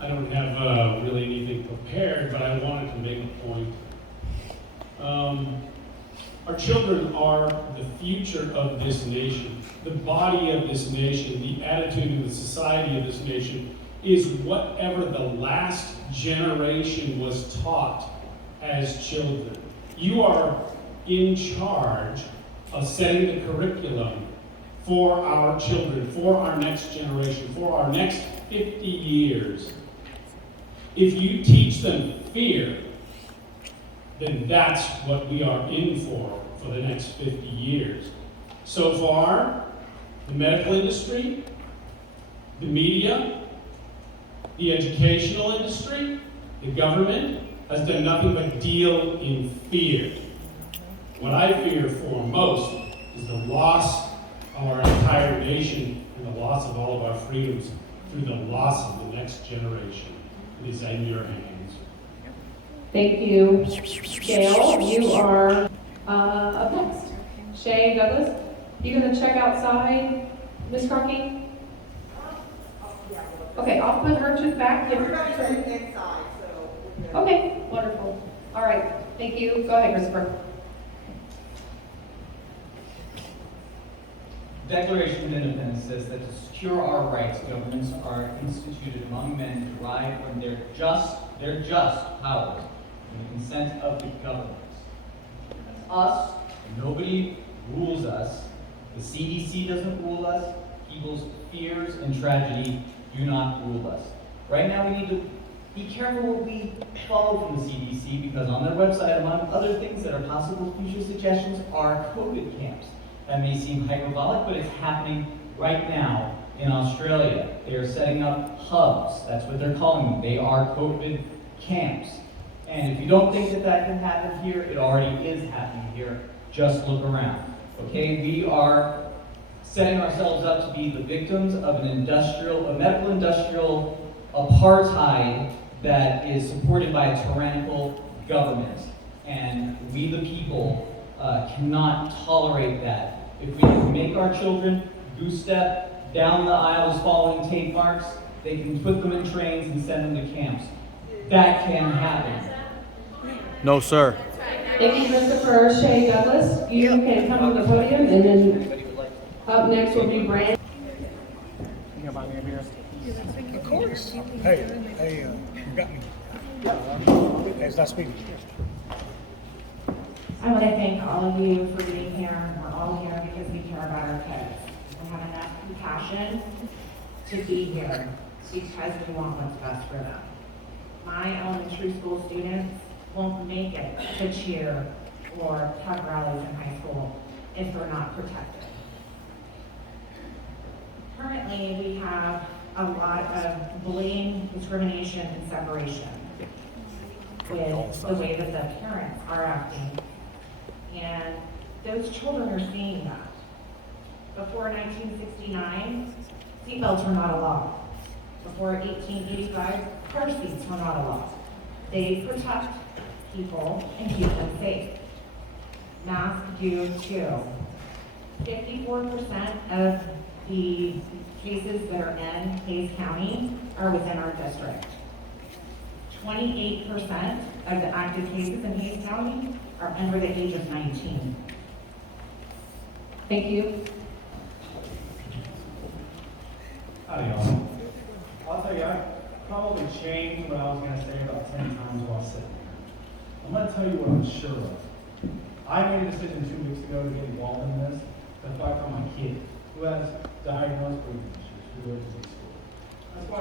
I don't have really anything prepared, but I wanted to make a point. Our children are the future of this nation. The body of this nation, the attitude of the society of this nation is whatever the last generation was taught as children. You are in charge of setting the curriculum for our children, for our next generation, for our next 50 years. If you teach them fear, then that's what we are in for the next 50 years. So far, the medical industry, the media, the educational industry, the government has done nothing but deal in fear. What I fear for most is the loss of our entire nation and the loss of all of our freedoms through the loss of the next generation. It is in your hands. Thank you. Gail, you are up next. Shay Douglas, you gonna check outside, Miss Cronkey? Okay, I'll put her to the back. We're going to the inside, so. Okay, wonderful. All right, thank you. Go ahead, Christopher. The Declaration of Independence says that to secure our rights, governments are instituted among men derived from their just powers and the consent of the government. That's us. Nobody rules us. The CDC doesn't rule us. People's fears and tragedy do not rule us. Right now, we need to be careful what we follow from the CDC because on their website, among other things that are possible future suggestions, are COVID camps. That may seem hyperbolic, but it's happening right now in Australia. They are setting up hubs. That's what they're calling them. They are COVID camps. And if you don't think that that can happen here, it already is happening here. Just look around. Okay, we are setting ourselves up to be the victims of a medical industrial apartheid that is supported by a tyrannical government. And we the people cannot tolerate that. If we can make our children goose step down the aisles following tape marks, they can put them in trains and send them to camps. That can happen. No, sir. Thank you, Christopher. Shay Douglas, you can come to the podium, and then up next will be Brand. Of course. Hey, you got me. Hey, it's not speaking. I want to thank all of you for being here. We're all here because we care about our kids. We have enough compassion to be here because we want what's best for them. My elementary school students won't make it to cheer or tug rallies in high school if they're not protected. Currently, we have a lot of bullying, discrimination, and separation with the way that the parents are acting. And those children are seeing that. Before 1969, seatbelts were not a law. Before 1885, car seats were not a law. They protect people and keep them safe. Masks do too. 54% of the cases that are in Hays County are within our district. 28% of the active cases in Hays County are under the age of 19. Thank you. Howdy, y'all. I'll tell you, I probably changed what I was going to say about 10 times while sitting here. I'm going to tell you what I'm sure of. I made a decision 2 weeks ago to get involved in this to fight for my kid who has diagnosed breathing issues, who goes to school. That's why